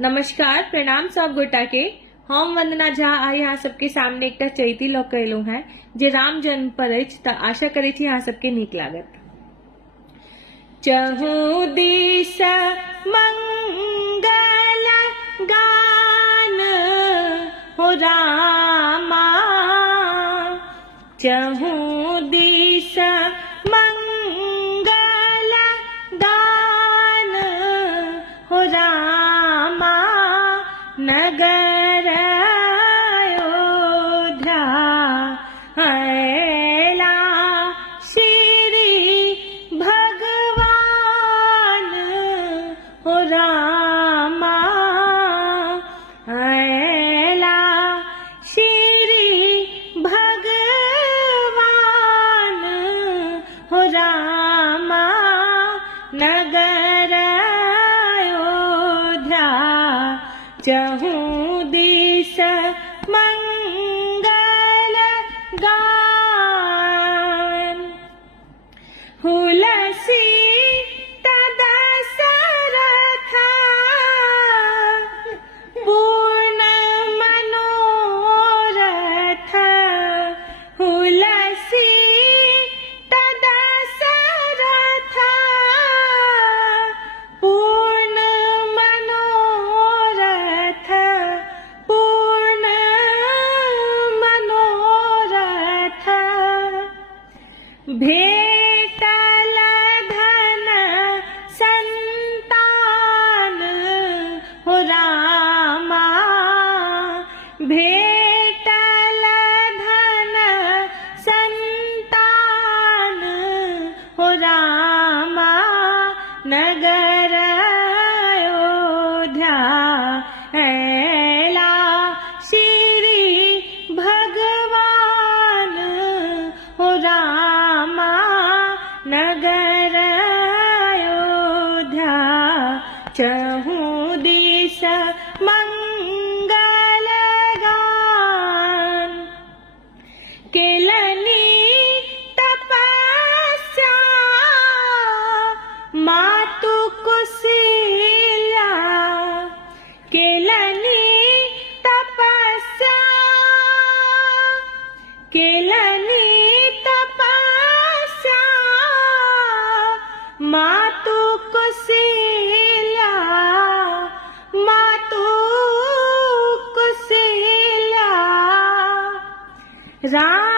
नमस्कार, प्रणाम सब गोटा के। हम वंदना झा आ यहाँ सबके सामने एक चैती लऽ के एलहुँ हैं जे राम जन्म पर अछि, तऽ आशा करै छी यहाँ सबके नीक लागत। चहु दिस मंगल गान हो रामा, चहु दिस मंगल गान हो रामा, नगर अयोध्या अयला श्री भगवान हो रामा, अयला श्री भगवान हो रामा, नगर अयोध्या चहु दिस मंगल गान। हुलसी तदशरथ पूर्ण मनोरथ, हुलसी तदशरथ पूर्ण मनोरथ, पूर्ण मनोरथ, भेटल धन संतान हो रामा, भेटल धन संतान हो रामा, नगर अयोध्या अयला श्री भगवान हो रामा, नगर अयोध्या चहु दिस मंगल गान। केलनी तपस्या मातु कुशिल्या, केलनी तपस्या, केलनी तपस्या मातु कुशिल्या, मातु कुशिल्या, राम